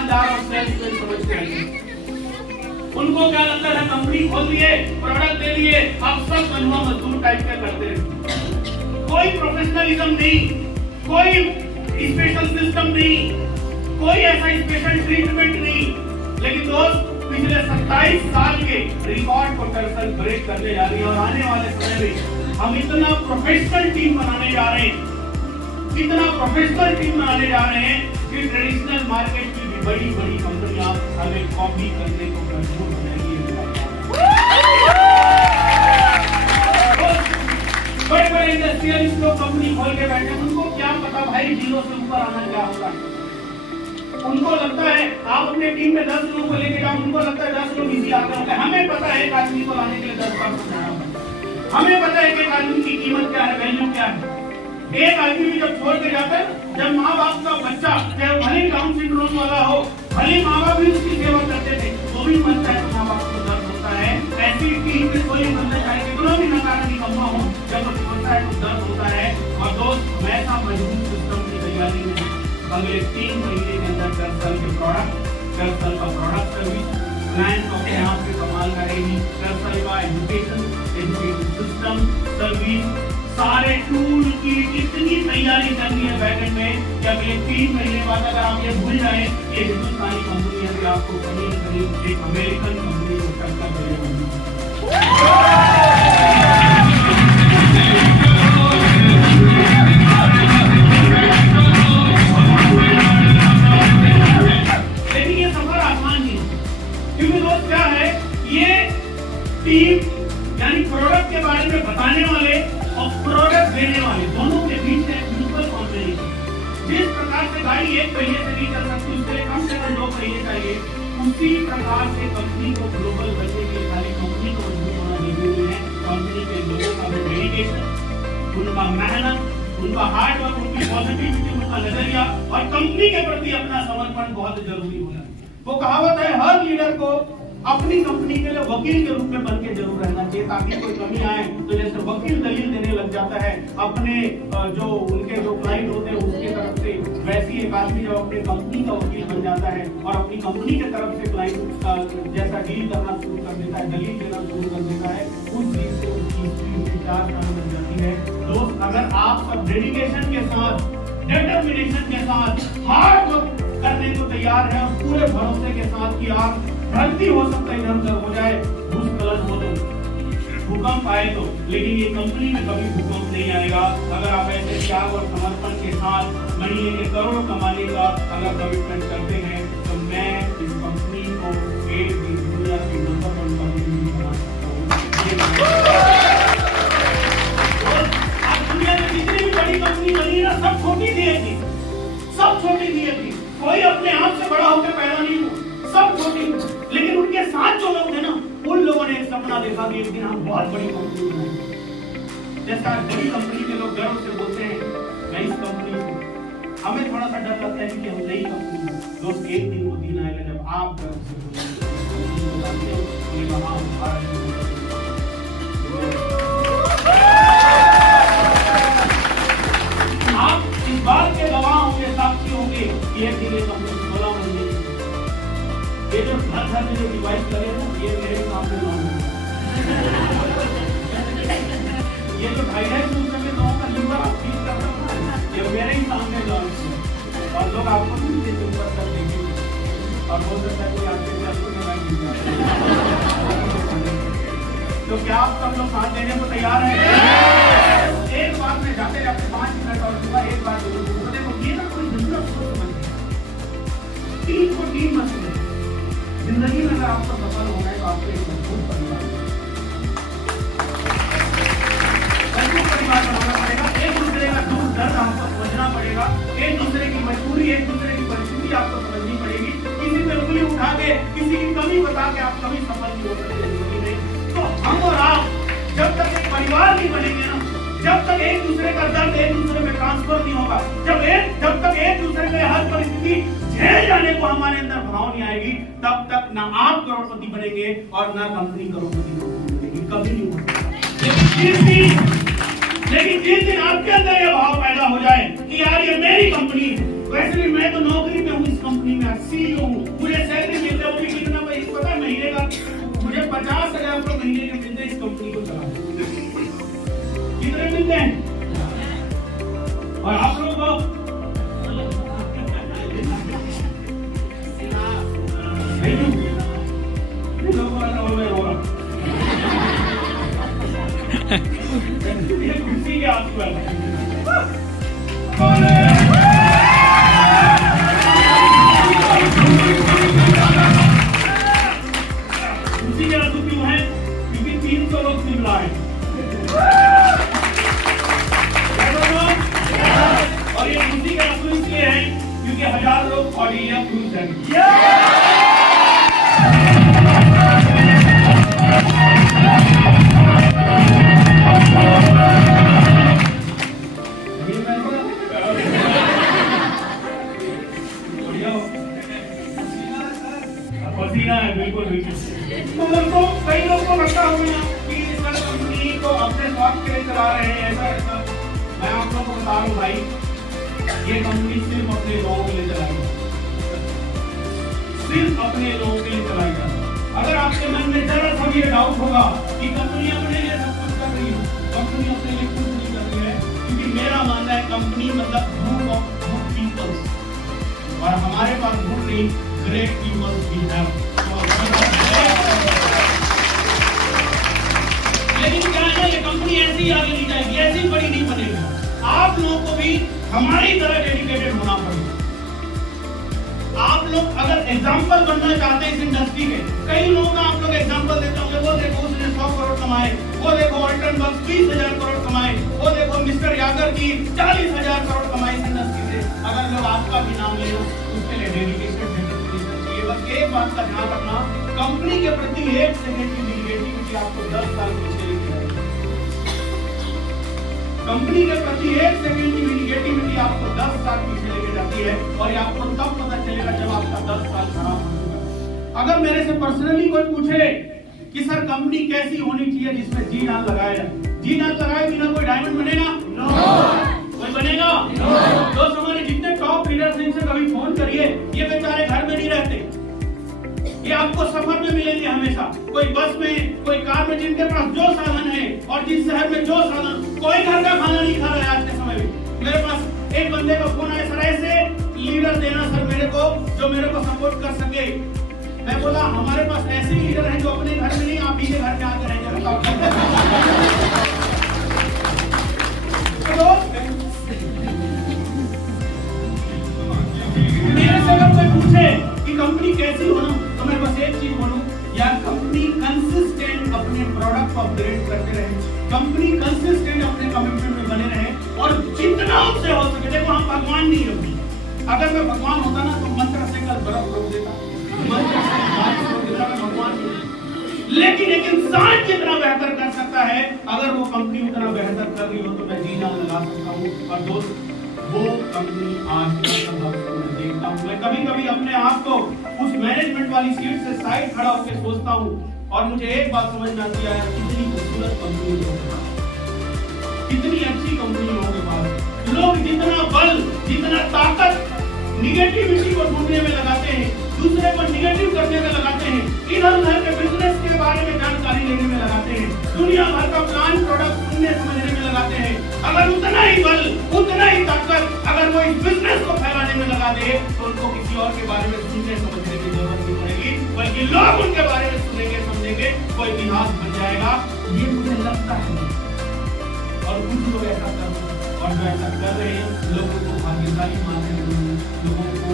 ईमानदार और सेल्समैन समझते हैं। उनको क्या लगता है, कंपनी खोल लिए, प्रोडक्ट दे लिए, अब सब बंधुआ मजदूर टाइप के करते हैं। कोई प्रोफेशनलिज्म नहीं, कोई स्पेशल सिस्टम नहीं, कोई ऐसा स्पेशल ट्रीटमेंट नहीं। लेकिन दोस्त, पिछले 27 साल के रिकॉर्ड को दरअसल ब्रेक करने जा रही है और आने वाले समय में हम इतना प्रोफेशनल टीम बनाने जा रहे हैं, इतना प्रोफेशनल टीम बनाने जा रहे हैं कि ट्रेडिशनल मार्केट की भी बड़ी बड़ी कंपनियां हमें कॉपी करने को मजबूर हो जाएंगी। बड़े बड़े इंडस्ट्रियलिस्ट लोग कंपनी खोल के बैठे, उनको क्या पता भाई जीरो से ऊपर आना क्या होता है। उनको लगता है आप अपने टीम में 10 लोगों को लेके जाओ, उनको लगता है 10 लोग इजी आते होंगे। हमें पता है एक आदमी को लाने के लिए 10 बार समझाना होगा। हमें पता है कि एक आदमी की कीमत क्या है, वैल्यू क्या है। एक आदमी भी जब छोड़ के जाता है, जब माँ बाप का बच्चा चाहे भले डाउन सिंड्रोम वाला हो, भले माँ बाप भी उसकी सेवा करते थे, वो भी मरता है तो माँ बाप को दर्द होता है। ऐसी टीम में कोई बंदा चाहे कितना भी नकारात्मक निकम्मा हो, जब वो छोड़ता है तो दर्द होता है। और दोस्त, वैसा मजबूत सिस्टम की तैयारी में अगले 3 महीने के अंदर 10 साल के प्रोडक्ट, 10 साल का प्रोडक्ट सर्विस क्लाइंट अपने आप से कमाल करेगी। 10 साल का एजुकेशन सिस्टम सर्विस सारे टूल की इतनी तैयारी करनी है बैकएंड में कि अगले 3 महीने बाद अगर आप ये भूल जाए ये हिंदुस्तानी कंपनी है कि आपको कहीं न कहीं एक अमेरिकन कंपनी को टक्कर देने लेकिन ये सफर आसान नहीं है, क्योंकि दोस्त क्या है, ये टीम यानी प्रोडक्ट के बारे में बताने वाले और प्रोडक्ट देने वाले दोनों के बीच है म्यूचुअल कॉम्बिनेशन। जिस प्रकार से गाड़ी एक पहिए से नहीं चल सकती, उसके लिए कम से कम 2 पहिए चाहिए, उसी प्रकार से कंपनी को ग्लोबल बनने के लिए खाली कंपनी को मजबूत होना जरूरी है। कंपनी के लोगों का डेडिकेशन, उनका मेहनत, उनका हार्ड वर्क, उनकी पॉजिटिविटी, उनका नजरिया और कंपनी के प्रति अपना समर्पण बहुत जरूरी होना है। वो कहावत है, हर लीडर को अपनी कंपनी के लिए वकील के रूप में बन के जरूर रहना चाहिए, ताकि कोई कमी आए तो जैसे वकील दलील देने लग जाता है अपने जो उनके जो क्लाइंट होते हैं उसके तरफ से, वैसी एक आदमी जब अपने कंपनी का वकील बन जाता है और अपनी कंपनी के तरफ से क्लाइंट जैसा डील करना शुरू कर देता है, दलील देना शुरू कर देता है, उस चीज से उसकी स्पीड 4 गुना बन जाती है। दोस्त, अगर आप सब डेडिकेशन के साथ, डिटर्मिनेशन के साथ, हार्ड वर्क करने को तैयार है और पूरे भरोसे के साथ कि आप भर्ती हो सकता है, इधर उधर हो जाए, भूस्खलन हो तो, भूकंप आए तो, लेकिन ये कंपनी में कभी भूकंप नहीं आएगा अगर आप ऐसे त्याग और समर्पण के साथ महीने के करोड़ कमाने का अगर कमिटमेंट करते हैं। तो मैं इस कंपनी को एक दुनिया की नंबर 1 कंपनी बना सकता हूँ। आज दुनिया में जितनी भी बड़ी कंपनी बनी है ना, सब छोटी दी थी, सब छोटी दी थी, कोई अपने आप से बड़ा होकर पैदा नहीं हुआ, सब छोटी। लेकिन उनके साथ जो लोग थे ना, उन लोगों ने एक सपना देखा कि एक दिन हम बहुत बड़ी कंपनी बनाएंगे। जैसा बड़ी कंपनी के लोग गर्व से बोलते हैं मैं इस कंपनी से, हमें थोड़ा सा डर लगता है कि हम नई कंपनी। दोस्त, एक दिन वो दिन आएगा जब आप गर्व से बोलेंगे आप इस बात के गवाह होंगे, साक्षी होंगे कि एक दिन ये कंपनी 16 महीने ये जो घर में जो डिवाइस लगे ना, ये मेरे सामने ये जो गाइडेंस उसमें लोगों का नंबर आप फील कर रहे हो, ये मेरे ही सामने लॉन्च है और लोग आपको नीचे से ऊपर तक देखेंगे और हो सकता है कोई आपके साथ को तो क्या आप सब लोग साथ देने को तैयार हैं? एक बार में जाते जाते 5 मिनट और सुबह एक बार जरूर देखो, ये ना कोई बिजनेस सोच बन गया, टीम को टीम मत समझो। जिंदगी में अगर आपको सफल होना है तो आपको एक मजबूत परिवार बनाना पड़ेगा, एक दूसरे का दुख दर्द आपको समझना पड़ेगा, एक दूसरे की मजबूरी, एक दूसरे की परिस्थिति आपको समझनी पड़ेगी। किसी पे उंगली उठा के, किसी की कमी बता के आप कभी सफल नहीं हो सकते जिंदगी में। तो हम और आप जब तक एक परिवार नहीं बनेंगे ना, जब तक एक दूसरे का दर्द एक दूसरे में ट्रांसफर नहीं होगा, जब तक एक दूसरे में हर परिस्थिति झेल जाने को हमारे अंदर भाव नहीं आएगी, तब तक ना आप करोड़पति बनेंगे और ना कंपनी करोड़पति बनेगी, कभी नहीं होगा। लेकिन जिस दिन आपके अंदर ये भाव पैदा हो जाए कि यार ये मेरी कंपनी है, वैसे भी मैं तो नौकरी पे हूँ इस कंपनी कंपनी में CEO हूँ, मुझे सैलरी मिलता है, वो भी कितना पता है महीने का? मुझे 50,000 रुपये महीने के मिलते हैं इस कंपनी को चलाने। कितने मिलते हैं? और आप लोगों को कुर्सी के आंसू है। खुशी के आंसू क्यों है? क्योंकि 300 लोग शिमला है और ये खुशी के आंसू इसलिए हैं क्योंकि 1000 लोग ऑडिया क्रूज है। पसीना है, बिल्कुल बिल्कुल। तो उनको कई लोगों को लगता होगा कि सर कंपनी को अपने स्वार्थ के लिए चला रहे हैं, ऐसा ऐसा। मैं आप लोगों को बता रहा हूँ भाई, ये कंपनी सिर्फ अपने लोगों के लिए चलाई है, सिर्फ अपने लोगों के लिए चलाई है। अगर आपके मन में जरा सा भी डाउट होगा कि कंपनी अपने लिए सब कुछ कर रही है, कंपनी अपने लिए कुछ नहीं कर रही है, क्योंकि मेरा मानना है कंपनी मतलब ग्रुप ऑफ गुड पीपल्स और हमारे पास गुड नहीं ग्रेट पीपल्स भी हैं। लेकिन क्या है, ये कंपनी ऐसी ही आगे नहीं जाएगी, ऐसी ही बड़ी नहीं बनेगी। आप लोगों को भी हमारी तरह डेडिकेटेड होना पड़ेगा। आप लोग अगर एग्जाम्पल बनना चाहते हैं इस इंडस्ट्री के, कई लोगों का आप लोग एग्जाम्पल देते होंगे, वो देखो उसने 100 करोड़ कमाए, वो देखो ऑल्टन बक्स 20,000 करोड़ कमाए, वो देखो मिस्टर यागर जी 40,000 करोड़ कमाए इस इंडस्ट्री से। अगर लोग आपका भी नाम लेना, उसके लिए डेडिकेशन चाहिए। बस एक बात का ध्यान रखना, कंपनी के प्रति 1 सेकंड की निगेटिविटी आपको 10 साल पीछे लेके जाएगी। कंपनी के प्रति 1 सेकंड की निगेटिविटी आपको 10 साल पीछे लेके जाती है और ये आपको तब पता चलेगा जब आपका 10 साल खराब होगा। अगर मेरे से पर्सनली कोई पूछे कि सर कंपनी कैसी होनी चाहिए जिसमें जी जान लगाया जाए, जी जान लगाए बिना कोई डायमंड बनेगा? कोई बनेगा? दोस्त हमारे जितने टॉप लीडर्स हैं इनसे कभी फोन करिए, ये बेचारे घर में नहीं रहते, ये आपको सफर में मिलेंगे हमेशा, कोई बस में, कोई कार में, जिनके पास जो साधन है और जिस शहर में जो साधन, कोई घर का खाना नहीं खा रहा है आज के समय में। मेरे पास एक बंदे का फोन आया, सर ऐसे लीडर देना सर मेरे को जो मेरे को सपोर्ट कर सके। मैं बोला हमारे पास ऐसे लीडर हैं जो अपने घर में नहीं, आप ही के घर में आकर रहेंगे। मेरे से अगर कोई पूछे कि कंपनी कैसी होना, तो मैं बस एक चीज बोलूं, यार कंपनी कंसिस्टेंट अपने प्रोडक्ट को अपग्रेड करते रहे, कंपनी कंसिस्टेंट अपने कमिटमेंट में बने रहे और जितना उससे हो सके। देखो हम भगवान नहीं है, अगर मैं भगवान होता ना तो मंत्र से कल बर्फ रोक देता, मंत्र से बारिश रोक देता, मैं भगवान नहीं। लेकिन एक इंसान जितना बेहतर कर सकता है, अगर वो कंपनी उतना बेहतर कर रही हो तो मैं जी जान लगा सकता हूँ। और दोस्त वो कंपनी आज मैं देखता हूँ, मैं कभी कभी अपने आप को उस मैनेजमेंट वाली सीट से साइड खड़ा होकर सोचता हूँ और मुझे एक बात समझ में आती है, कितनी खूबसूरत कंपनी लोगों के पास, कितनी अच्छी कंपनी लोगों के पास। लोग जितना बल, जितना ताकत निगेटिविटी को ढूंढने में लगाते हैं, दूसरे को निगेटिव करने में लगाते हैं, इधर उधर के बिजनेस के बारे में जानकारी लेने में लगाते हैं, दुनिया भर का प्लान प्रोडक्ट सुनने समझने में लगाते हैं, अगर उतना ही बल, उतना ही ताकत अगर वो इस बिजनेस को फैलाने में लगा दे तो उनको किसी और के बारे में सुनने समझने की जरूरत नहीं पड़ेगी, बल्कि लोग उनके बारे में सुनेंगे समझेंगे, कोई इतिहास बन जाएगा। ये मुझे लगता है और कुछ लोग ऐसा कर रहे हैं और जो ऐसा कर रहे हैं लोगों को भाग्यशाली मानते हैं, लोगों को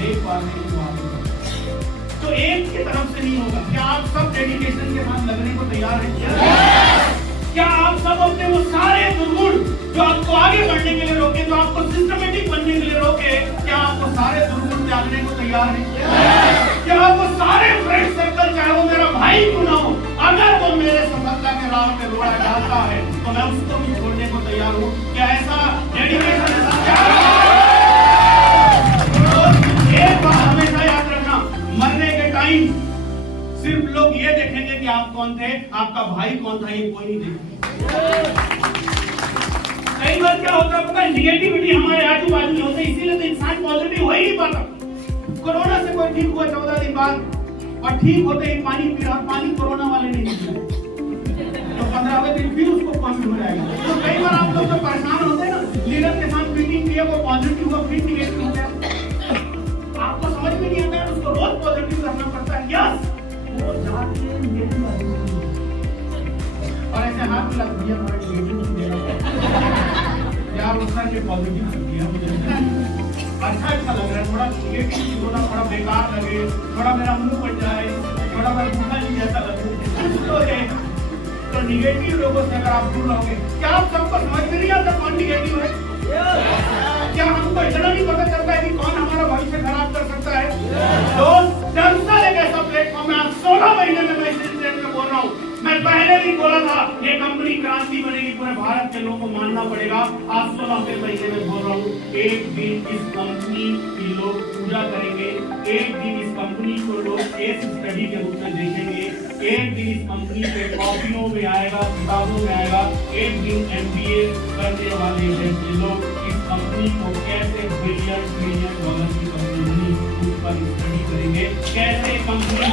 देख पा रहे हैं। तो एक की तरफ से नहीं होगा। क्या आप सब डेडिकेशन के साथ लगने को तैयार हैं? क्या आप सब अपने वो सारे दुर्गुण जो आपको आगे बढ़ने के लिए रोके, जो आपको सिस्टमेटिक बनने के लिए रोके, क्या आप वो सारे दुर्गुण त्यागने को तैयार हैं? क्या आप वो सारे फ्रेंड सर्कल, चाहे वो मेरा भाई क्यों ना हो, अगर वो मेरे सफलता के राह पे रोड़ा डालता है तो मैं उसको भी छोड़ने को तैयार हूँ? क्या ऐसा डेडिकेशन एक बात हमेशा याद रखना, मरने के टाइम सिर्फ लोग ये देखेंगे कि आप कौन थे, आपका भाई कौन था, ये कोई नहीं देखेगा। कई बार क्या होता है पता है, निगेटिविटी हमारे आजू बाजू में होती है, इसीलिए तो इंसान पॉजिटिव हो ही नहीं पाता। कोरोना कोई ठीक हुआ 14 दिन बाद और ठीक होते ही पानी पी रहा, पानी कोरोना वाले नहीं निकले तो 15वें दिन फिर उसको पॉजिटिव हो जाएगा। तो कई बार आप लोग तो परेशान होते हैं ना, लीडर के साथ मीटिंग किए वो पॉजिटिव हुआ फिर निगेटिव हो गया, आपको समझ में नहीं आता है, उसको रोज पॉजिटिव करना पड़ता है। यस वो जाके नेगेटिव और ऐसे हाथ मिला दिया थोड़ा नेगेटिव देना यार उसका ये पॉजिटिव दिया मुझे अच्छा लग रहा है, थोड़ा नेगेटिव बोलना थोड़ा बेकार लगे, थोड़ा मेरा मुंह बन जाए, थोड़ा मैं भूखा नहीं जैसा लगे तो निगेटिव लोगों से अगर आप दूर रहोगे, क्या आप सबको समझ में नहीं आता कौन निगेटिव है? क्या हमको इतना नहीं पता चलता है कि कौन हमारा भविष्य खराब कर सकता है? दोस्त जब से एक ऐसा प्लेटफॉर्म है, 16 महीने में मैं इस इंसिडेंट में बोल रहा हूँ, मैं पहले भी बोला था ये कंपनी क्रांति बनेगी, पूरे भारत के लोगों को मानना पड़ेगा। आज 16वें महीने में बोल रहा हूँ, एक दिन इस कंपनी की लोग पूजा करेंगे, एक दिन इस कंपनी को लोग केस स्टडी के रूप में देखेंगे, एक दिन इस कंपनी के कॉपियों में आएगा, किताबों में आएगा, एक दिन MBA करने वाले लोग इस कंपनी को कैसे बिलियन ट्रिलियन डॉलर की कंपनी बनी उस पर स्टडी करेंगे, कैसे कंपनी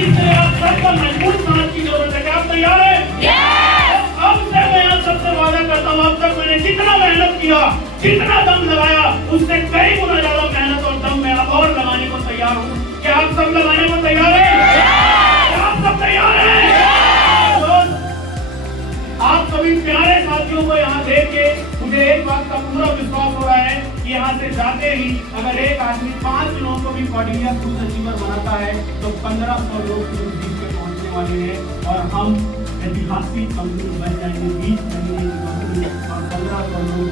आप सबको मजबूत समझ की जरूरत है। क्या आप तैयार हैं? अब से मैं आप सबसे वादा करता हूँ, अब तक मैंने जितना मेहनत किया, जितना दम लगाया, उससे कई गुना ज्यादा मेहनत और दम मैं अब और लगाने को तैयार हूँ। क्या आप सब लगाने को तैयार हैं? क्या आप सब तैयार हैं? आप सभी प्यारे साथियों को यहाँ देख के मुझे एक बात का पूरा विश्वास हो रहा है कि यहाँ से जाते ही अगर एक आदमी 5 लोगों को भी कोऑर्डिनेटर फूड अचीवर बनाता है तो 1500 लोग जीत के पहुंचने वाले हैं और हम ऐतिहासिक कंपनी बन जाएंगे, 20 महीने की कंपनी और 1500 लोग